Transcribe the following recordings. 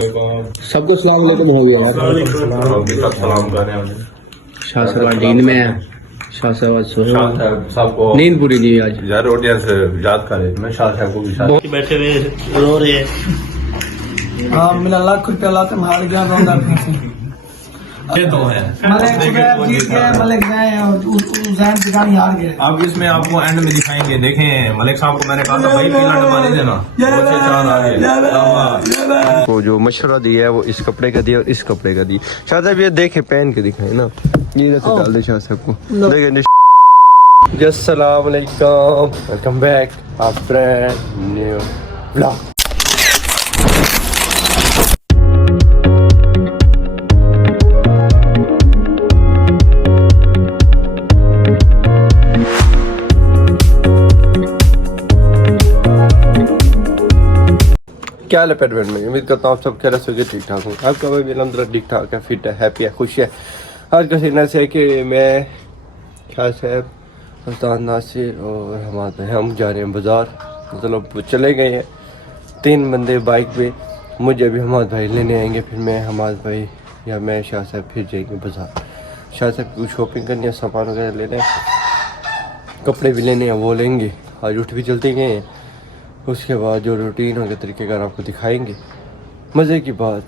सबको सलाम वालेकुम हो गया सलाम करें शाह साहब नींद में है। शाह साहब सो सबको नींद पूरी नहीं हुई आज यार ऑडियंस याद करे। मैं शाह साहब को भी शाह बैठे हुए रो रहे हैं। हाँ मिला ₹1,00,000 लाते मार गया ये दो है। मलिक जुबैर जीत गए, मलिक गए और उज़ैन जिगानी हार गए। अब इसमें आपको एंड में दिखाएंगे। देखें मलिक साहब को मैंने कहा था भाई पीला डब्बा नहीं देना, वो चार आ गए। वो जो मशवरा दिया है वो इस कपड़े का दिया और इस कपड़े का दिया। शाह साहब ये देखे पहन के दिखाए ना, ये रखो डाल दे शाह साहब को देखें। अस्सलाम वालेकुम, welcome back after new vlog. क्या हाल है पेट में? उम्मीद करता हूँ आप सब खैर से ठीक ठाक हूँ। आपका भाई भी अलहमदुलिल्लाह ठीक ठाक है, फिट है, हैप्पी है, खुश है। आज का सीन ऐसे है कि मैं शाह साहब, उस्ताद नासिर और हम जा रहे हैं बाज़ार। मतलब चले गए हैं 3 बंदे बाइक पे। मुझे अभी हमाद भाई लेने आएंगे, फिर मैं हमाद भाई या मैं शाह साहब फिर जाएंगे बाज़ार। शाह साहब की शॉपिंग करनी है, सामान वगैरह लेना है, कपड़े भी लेने हैं, वो लेंगे। आज उठ भी चलते गए हैं। उसके बाद जो रूटीन और तरीक़ेकार आपको दिखाएंगे। मज़े की बात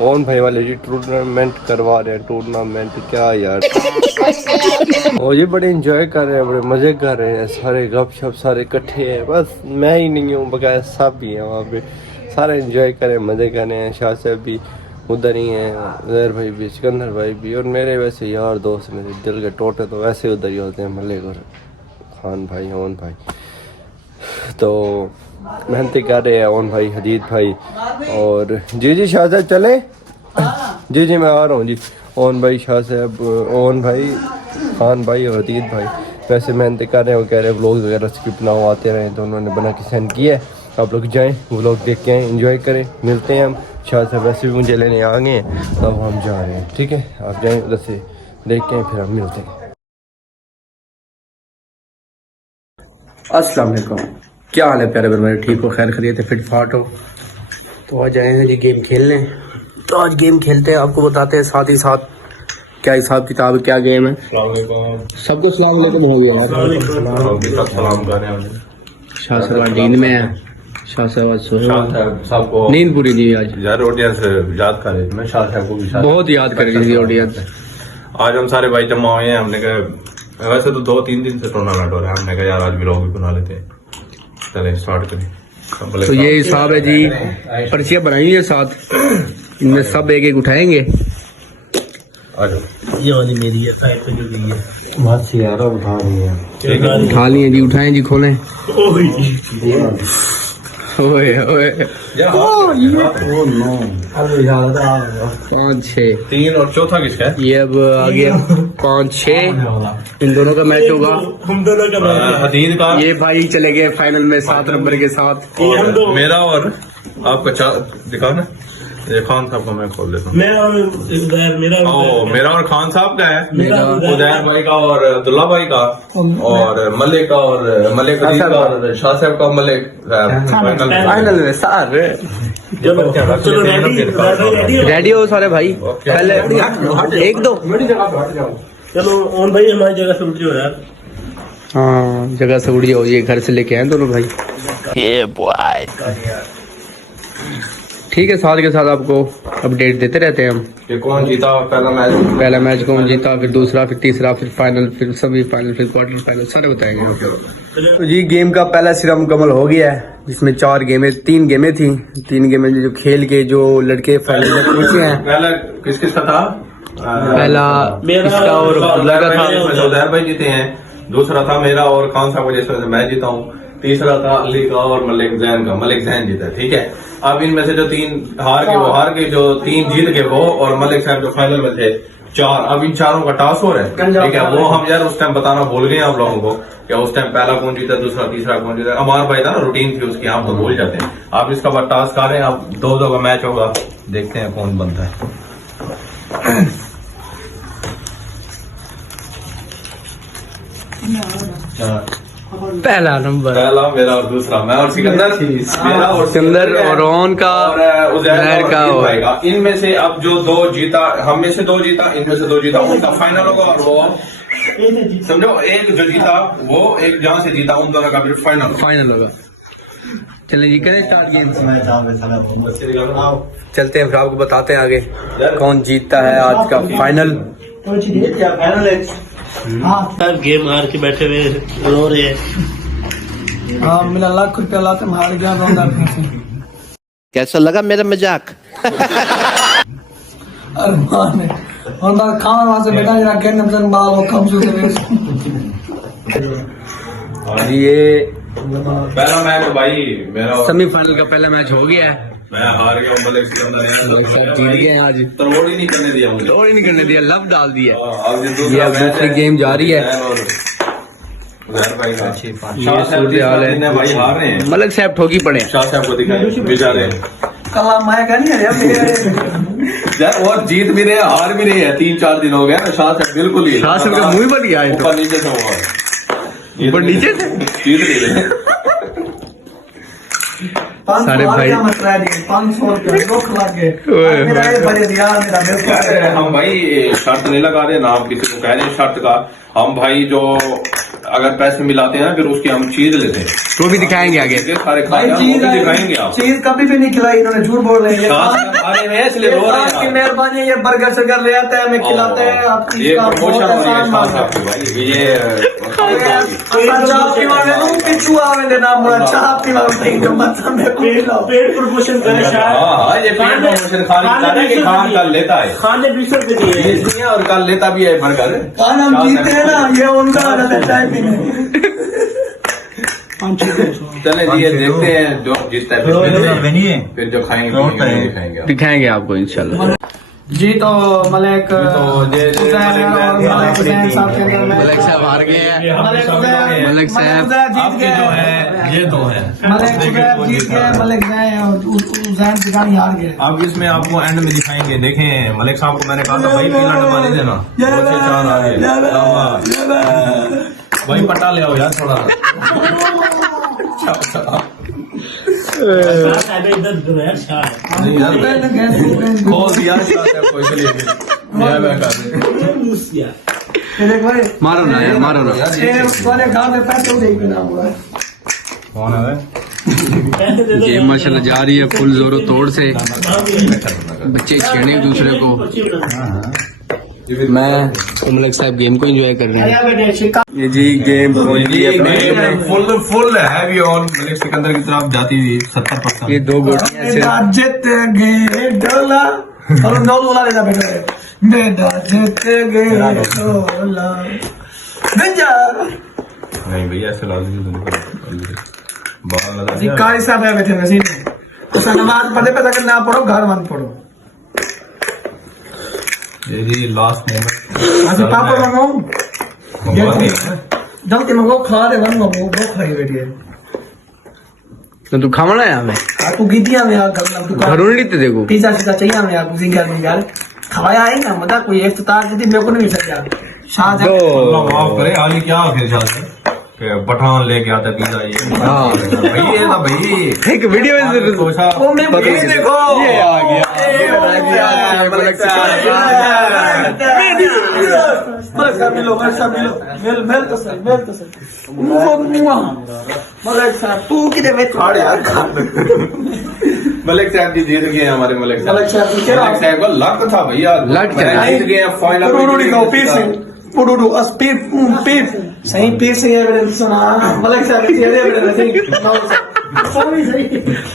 ओन भाई वाले जी टूर्नामेंट करवा रहे हैं। टूर्नामेंट क्या यार, और ये बड़े इंजॉय कर रहे हैं, बड़े मज़े कर रहे हैं, सारे गपशप सारे इकट्ठे हैं। बस मैं ही नहीं हूँ, बकाया सब भी हैं वहाँ पे, सारे इंजॉय कर रहे हैं, मज़े कर रहे हैं। शाह साहब भी उधर ही हैं, उज़ैर भाई भी, सिकंदर भाई भी, और मेरे वैसे यार दोस्त मेरे दिल के टोटे तो वैसे उधर ही होते हैं, मलिक और खान भाई, ओन भाई। तो मेहनती कर रहे हैं ओन भाई, हदीद भाई और जी शाह साहब चले। जी मैं आ रहा हूँ जी। ओन भाई, शाह साहब, ओन भाई, खान भाई और हदीद भाई वैसे मेहनती कर रहे हैं। वो कह रहे हैं व्लॉग वगैरह स्क्रिप्ट बनाओ, आते रहे, तो उन्होंने बना के सेंड किया है। आप लोग जाएँ, व्लॉग देख के आएँ, इंजॉय करें। मिलते हैं हम। शाह साहब वैसे भी मुझे लेने आ गए हैं, अब हम जा रहे हैं। ठीक है, आप जाएँ उधर से देख के फिर हम मिलते हैं। अस्सलाम वालेकुम, क्या हाल है प्यारे मेरे? ठीक हो, खैर खैरियत है, फिट फाट हो? तो आज आए हैं जी गेम खेलने। तो आज गेम खेलते हैं, आपको बताते हैं साथ ही साथ क्या हिसाब किताब, क्या गेम है। सबको सलाम वालेकुम हो गया सलाम करें। शाह साहब नींद में है। शाह साहब सो सबको नींद पूरी नहीं हुई आज यार ऑडियंस याद करे। मैं शाह साहब को भी बहुत याद कर रही थी ऑडियंस। आज हम सारे भाई जमा हुए हैं। हमने कहा वैसे तो 2-3 दिन से टूर्नामेंट हो रहा है, हमने कहा यार आज भी लोग भी बना लेते हैं, चले स्टार्ट करें। तो ये हिसाब है जी, पर्चियाँ बनाई है साथ, इनमें सब एक एक उठाएंगे। ये वाली मेरी है, साइड पे जो दी है बात यार उठा रही है, उठा लिए जी, उठाएं जी, खोलें। ओए ओए 5 6 3 और चौथा किसका है? ये अब आगे 5 6 इन दोनों का मैच होगा। हम दोनों का हदीद का ये भाई चले गए फाइनल में 7 नंबर के साथ। मेरा और आपका दिखा ना, ये खान साहब का मैं खोल देता हूँ। मेरा और खान साहब का है, उज़ैर भाई का और अब्दुल्ला भाई का और मलिक का और मलिक अजीज का और शाह साहब का। मलिक फाइनल में सार रेडी हो सारे भाई? पहले 1-2 चलो ओन भाई हमारी जगह से उठ जाओ यार। हाँ जगह से उड़ जाओ, ये घर से लेके आए दोनों भाई। ठीक है, साथ के साथ आपको अपडेट देते रहते हैं हम कि कौन जीता पहला मैच कौन जीता, फिर दूसरा, फिर तीसरा, फिर फाइनल, फिर सेमी फाइनल, फिर क्वार्टर फाइनल, सारे बताएंगे। तो जी गेम का पहला सिरा मुकम्मल हो गया है, जिसमें 3 गेमें थी। 3 गेमें जो खेल के जो लड़के फाइनल में पहुंचे हैं। पहला किसका था? पहला इसका और अब्दुल्ला का था, उज़ैर भाई जीते हैं। दूसरा था मेरा और खान साहब, जिस तरह से मैं जीता हूँ। तीसरा था अली का और मलिक जैन का, मलिक जैन जीता। ठीक है, अब इनमें से जो 3 हार के, जो 3 जीत के वो, और मलिक साहब जो फाइनल में थे 4। अब इन चारों का टास्क हो रहा है। ठीक है, वो हम यार उस टाइम बताना भूल गए आप लोगों को कि उस टाइम पहला कौन जीता, दूसरा, तीसरा कौन जीता। हमारा भाई था ना, रूटीन थी उसकी, आप तो भूल जाते हैं। आप इसका बाद टास्क आ रहे हैं, अब 2-2 का मैच होगा, देखते हैं कौन बनता है। पहला नंबर पहला मेरा और दूसरा मैं और सिकंदर मेरा और सिकंदर और रोहन का और उजैर का और भाई का। इनमें से अब जो 2 जीता, हम में से 2 जीता, इनमें से 2 जीता, उनका फाइनल होगा। और वो समझो एक जो जीता वो एक जहाँ से जीता उन दोनों का फिर फाइनल होगा। चले जी करें स्टार्ट गेम। चलते हैं फिर आपको बताते हैं आगे कौन जीतता है आज का फाइनल। हाँ गेम हार के बैठे हुए रो रहे हैं। हाँ मिला लाख रुपया लाते हार गया रोंदा फिर से। कैसा लगा मेरा मजाक? अरमान है होंदा खाना वहां से बेटा जरा कहने अपन बाल वो कम से और ये पहला मैच भाई मेरा और सेमीफाइनल का पहला मैच हो गया है। मैं हार गया हूँ। मलिक सिकंदर सब जीत गए आज। तोड़ ही नहीं करने दिया मुझे। तोड़ ही नहीं करने दिया, लब डाल दिया। अब ये दूसरा अब मैच दूसरी गेम जारी है। और उजैर भाई का ये सूरत हाल है। भाई हार रहे हैं। मलिक साहब ठोकी पड़े। शाह साहब को दिखाए बेचारे कल मैं कहनी है मेरे यार, और जीत भी रहे हैं हार भी रहे हैं। 3-4 दिन हो गए ना। शाह साहब बिल्कुल ही शाह साहब का मुंह ही बन गया है। ऊपर नीचे से हुआ ऊपर नीचे से जीत नहीं रहे। सारे भाई 500 रुपया दुख लगे ओए मेरा ये बड़े दिया मेरा बेवकूफ हम भाई शर्त नहीं लगा रहे ना, हम किसी को कह रहे हैं शर्त का। हम भाई जो अगर पैसे मिलाते हैं फिर उसकी हम चीज लेते हैं। तो भी दिखाएंगे आगे। ये सारे भाई खाते हैं, वो भी दिखाएंगे आप। चीज कभी भी नहीं खिलाई इन्होंने, झूठ बोल रहे हैं। ये शाह साहब हारे हैं इसलिए रो रहे आपकी हैं। मेहरबानी है, ये बर्गर शर्गर ले आते हैं हमें खिलाते हैं। आपकी ये काम प्रमोशन बहुत हो रही है आसान शाह बात साहब की भाई। ये चाह पीवाने नु पिछू आवे ने नाम बोला चाह पीवाने तो मतलब मैं पेट प्रमोशन करे शायद। हाँ ये पेट प्रमोशन खान कल लेता है। खान ने 20 रुपए दिए। ये और कल लेता भी है बर्गर। खाना हम जीते हैं ना, ये उनका आदत है चाय पीने। चले जी ये देखते हैं जो जीतता है फिर जो खाएंगे दिखाएंगे। दिखाएंगे आपको इंशाल्लाह। जी तो मलिक मलिक मलिक साहब हार गए हैं। मलिक साहब जीत गए ये तो है। मलिक जीत गए, मलिक गए और उजैन सिकानी हार गए। अब इसमें आपको एंड में दिखाएंगे। देखें मलिक साहब को मैंने कहा था भाई पीला डब्बा नहीं देना, वो 4 आ गए। भाई पटा ले आओ यार थोड़ा। इधर है शाह। खोल दिया कोई चलिए मारो ना यार, मारो ना। वाले गाँव में पैसे उठे के नाम हुआ है। कौन है? गेम माशाल्लाह जा रही है फुल जोरों तोड़ से। बच्चे छेड़े एक दूसरे को। मैं तो मलिक साहब गेम को एंजॉय कर रहे हैं। ये जी game full heavy on Malik Sikandar की तरफ जाती हुई 70%। ये 2 गोटियां मेरा जीतेंगे डोला और डोला लेना बेटा है। मेरा जीतेंगे डोला गंजा नहीं भैया ऐसे लाल बाल लगा जी कारी साहब है बैठे वैसे ही तो नमाज पढ़े पे तक ना पढ़ो, घर मत पढ़ो। ये जी लास्ट मोमेंट। आज पापा मंगाओ जल्दी मंगाओ, खा दे वन मंगाओ वो खाई बैठी है। तो तू खावना है हमें आपको गिदिया में यार करना तू घरों नहीं लेते देखो। पिज्जा सीधा चाहिए हमें यार, कुछ घर में यार खवाया है ना, मतलब कोई इफ्तार की मेरे को नहीं मिल सकता। शाहजहां अल्लाह माफ करे आगे क्या फिर शायद पठान लेके आता पिज्जा ये। हाँ भाई ये ना भाई एक वीडियो में वो मैं ये देखो ये आ गया। मिलो मिल तो सही मलिक साहब तू किधर में थोड़े यार मलिक साहब जी जीत गए हैं हमारे मलिक साहब। मलिक साहब क्या मलिक साहब का लक था भैया, लक क्या? जीत गए हैं फाइनल। पुडुडू अस पीर सही पीर से ये मेरे सुना मलिक साहब ये मेरे सही सही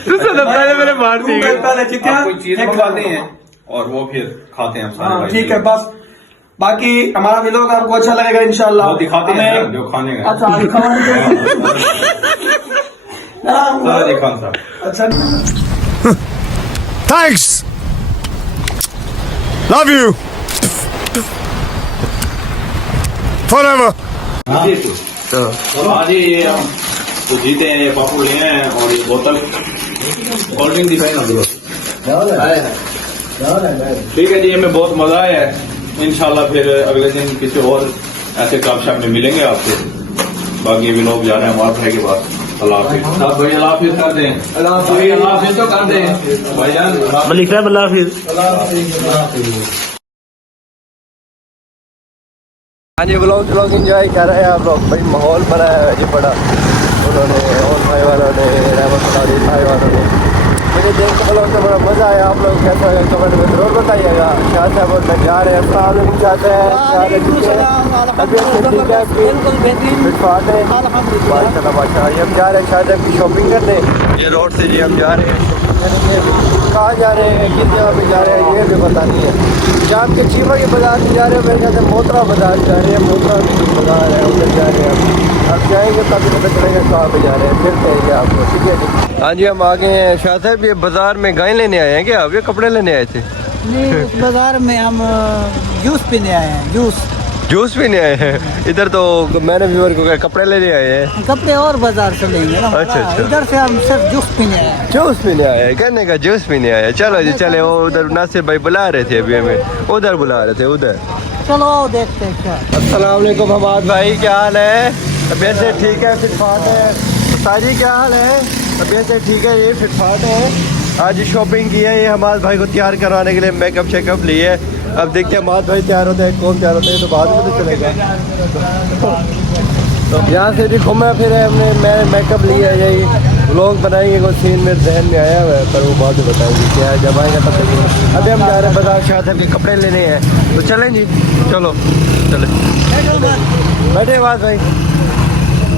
तू तो पहले मेरे मार दी। पहले जीते आप कोई चीज मंगवाते हैं और वो फिर खाते हैं हम सारे भाई। ठीक है बस बाकी हमारा व्लॉग आपको अच्छा लगेगा इंशाल्लाह। वो दिखाते हैं जो खाने का। अच्छा दिखाओ जी खान साहब अच्छा Thanks. Love you. Forever. आज ये हम तो जीते हैं, ये पापड़ लिए हैं और ये बोतल कोल्ड ड्रिंक दिखाई ना दो। ठीक है जी, हमें बहुत मजा आया है। इंशाल्लाह फिर अगले दिन किसी और ऐसे काम में मिलेंगे आपसे। बाकी भी लोग जा रहे हैं हमारे भाई के पास। अल्लाह हाफिज साहब, भाई अल्लाह हाफिज कर दें, अल्लाह हाफिज तो कर दें भाईजान। मलिक साहब अल्लाह हाफिज। हाँ जी, व्लॉग एंजॉय कर रहे हैं आप लोग। भाई माहौल बनाया है जी बड़ा, उन्होंने और भाई वालों ने, रहमत भाई वालों ने। मुझे देख के व्लॉग से बड़ा मज़ा आया। आप लोग कैसा है कमेंट में ज़रूर बताइएगा। शाह साहब और मैं जा रहे हैं, अस्सलाम चाहते हैं, माशा। ये हम जा रहे हैं शाह साहब की शॉपिंग करने। ये रोड से जी हम जा रहे हैं, कहाँ जा रहे हैं, किस जगह पे जा रहे हैं ये भी पता नहीं है। शाम के चीमा के बाजार में जा रहे हैं, मेरे ख्याल से मोतरा बाजार जा रहे हैं, मोतरा बाजार है उधर जा रहे हैं। अब जाएंगे तभी पता चलेगा कहाँ पे जा रहे हैं, फिर कहेंगे आपको, ठीक है जी। हाँ जी, हम आ गए हैं। शाह साहब ये बाजार में गाय लेने आए हैं क्या? आप ये कपड़े लेने आए थे? नहीं, उस बाजार में हम जूस पीने आए हैं। जूस पीने आए हैं। इधर तो मैंने भी मेरे को कपड़े लेने आए हैं। कपड़े और बाजार से लेंगे ना। अच्छा। इधर से हम सिर्फ जूस पीने आए हैं। जूस पीने आए हैं, कहने का जूस पीने आए हैं। चलो जी चले, वो उधर नासिर भाई बुला रहे थे अभी हमें, उधर बुला रहे थे उधर। चलो देखते हैं क्या। अस्सलाम वालेकुम हमाद भाई, क्या हाल है? तबीयत से ठीक है, फिटफाट है? सारी क्या हाल है? तबीयत से ठीक है, ये फिटफाट है। आज शॉपिंग की है, ये हमाद भाई को तैयार करवाने के लिए मेकअप शेकअप लिए। अब देखते हैं हमाद भाई तैयार होते हैं, कौन तैयार होते हैं तो बाद में तो चलेगा। तो यहाँ से भी घूमा फिर हमने, मैं मेकअप लिया है, यही व्लॉग बनाएंगे। कोई सीन मेरे जहन में आया हुआ है, पर वो बाद में बताएंगे क्या है, जब आएगा तब तक। अभी हम जा रहे हैं बाजार, शाह साहब के कपड़े लेने हैं, तो चलें जी, चलो चले। बैठे बात भाई,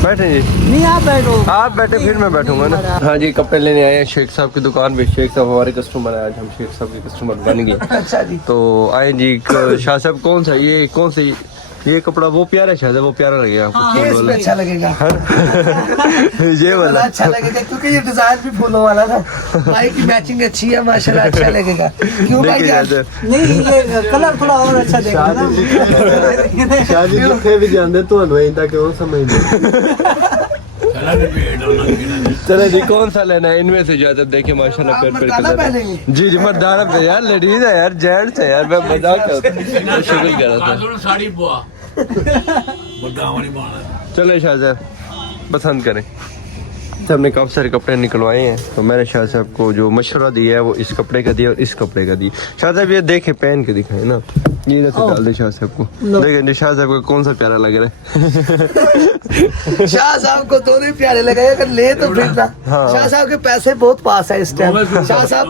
बैठे जी। नहीं आप बैठो, आप बैठे फिर मैं बैठूंगा ना। हाँ जी, कपड़े लेने आए हैं शेख साहब की दुकान पे। शेख साहब हमारे कस्टमर है, आज हम शेख साहब के कस्टमर बन गए। अच्छा जी। तो आए जी। शाह साहब कौन सा ये, कौन सी ये कपड़ा वो प्यारा है? शायद वो प्यारा लगेगा आपको? ये इसमें अच्छा लगेगा। ये वाला अच्छा लगेगा क्योंकि ये डिजाइन भी फूलों वाला था। भाई की मैचिंग अच्छी है माशाल्लाह, अच्छा लगेगा। क्यों भाई? नहीं, ये कलर थोड़ा और अच्छा देगा ना। शादी जिथे भी जाते तो इंदा क्यों समझ चले जी, कौन सा लेना है इनमें से? ज्यादा देखे माशाल्लाह पेड़ जी जी, मर्दाना पे यार, लेडीज है यार, जेंट्स है यार, मैं मजाक कर शुक्र कर रहा था। चले शाह साहब पसंद करें। तो हमने काफ़ी सारे कपड़े निकलवाए हैं, तो मैंने शाह साहब को जो मशवरा दिया है वो इस कपड़े का दिया और इस कपड़े का दिया। शाह साहब ये देखे पहन के दिखाए ना, ये इधर से डाल दे शाह साहब को। देखें शाह साहब को कौन सा प्यारा लग रहा है। शाह साहब को दोनों ही प्यारे लगे, अगर ले तो फिर ना। शाह साहब के पैसे बहुत पास है इस टाइम। शाह साहब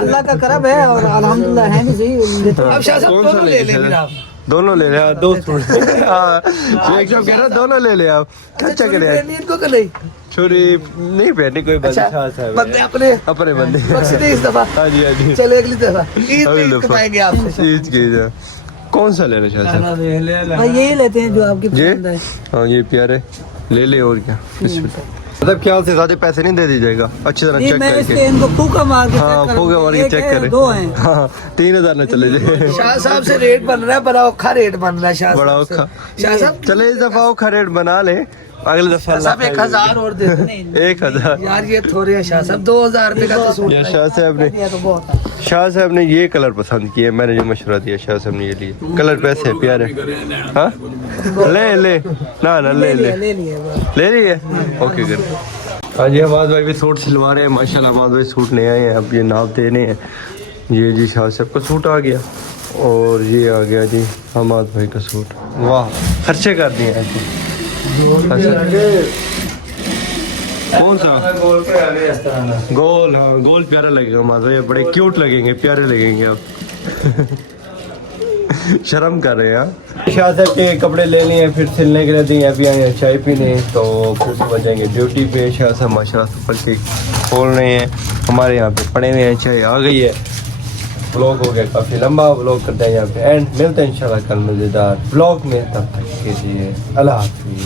अल्लाह का करम है और अल्हम्दुलिल्लाह है नहीं सही। अब शाह साहब दोनों ले ले, दोनों ले ले, दो शेख साहब कह रहा दोनों ले ले आप। अच्छा करे छोरी नहीं पहनी कोई बंदे, बंदे अपने बंदे इस दफा। हाँ जी हाँ जी, चलो अगली दफा ईद कमाएंगे आपसे। ईद की कौन सा लेना शाह साहब? भाई यही लेते हैं जो आपकी पसंद है। हाँ ये प्यारे ले ले, और क्या। मतलब ख्याल से ज्यादा पैसे नहीं दे दीजिएगा, अच्छी तरह चेक करके। इनको फूका मार के हाँ, फूका मार के चेक करें। दो हैं। हाँ 3000 न चले जाए। शाह साहब से रेट बन रहा है, बड़ा औखा रेट बन रहा है शाह बड़ा साहब औखा। शाह साहब चले इस दफा औखा रेट बना ले, अगले दफा साहब 1000 और दे दो। 1000 यार ये थोड़े हैं शाह साहब, 2000 रुपए का तो सूट है। शाह साहब ने, तो बहुत है। शाह साहब ने ये कलर पसंद किया, मैंने जो मशवरा दिया शाह साहब ने ये लिए। कलर पैसे प्यारे। हाँ ले ले ना ना ले ले ले लिए ले रही है, ओके कर। हाँ जी, हमाद भाई भी सूट सिलवा रहे हैं माशाल्लाह। हमाद भाई सूट ले आए हैं, अब ये नाप देने हैं। ये जी शाह साहब का सूट आ गया और ये आ गया जी हमाद भाई का सूट। वाह खर्चे कर दिए ऐसे। कौन सा गोल? हाँ गोल प्यारा लगेगा हमाद भाई, बड़े क्यूट लगेंगे, प्यारे लगेंगे आप। शर्म कर रहे हैं। शाह साहब के कपड़े ले लिए, फिर सिलने के लिए दिए। अभी आए हैं चाय पीने, तो फिर सुबह जाएंगे ड्यूटी पे। शाह साहब माशाल्लाह सुपर के खोल रहे हैं, हमारे यहाँ पे पड़े हुए हैं, चाय आ गई है। व्लॉग हो गया काफ़ी लंबा, व्लॉग करते हैं यहाँ पे एंड। मिलते हैं इंशाल्लाह कल मज़ेदार व्लॉग में, तब तक के लिए अल्लाह हाफिज़।